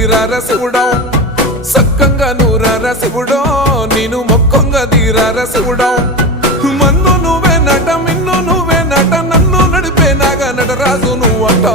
తీరార శివుడో సక్కంగా నూరార శివుడో నేను మొక్కంగా తీరార శివుడో మన్ను నువ్వే నట మిన్ను నువ్వే నట నన్ను నడిపే నాగా నటరాజు నువ్వట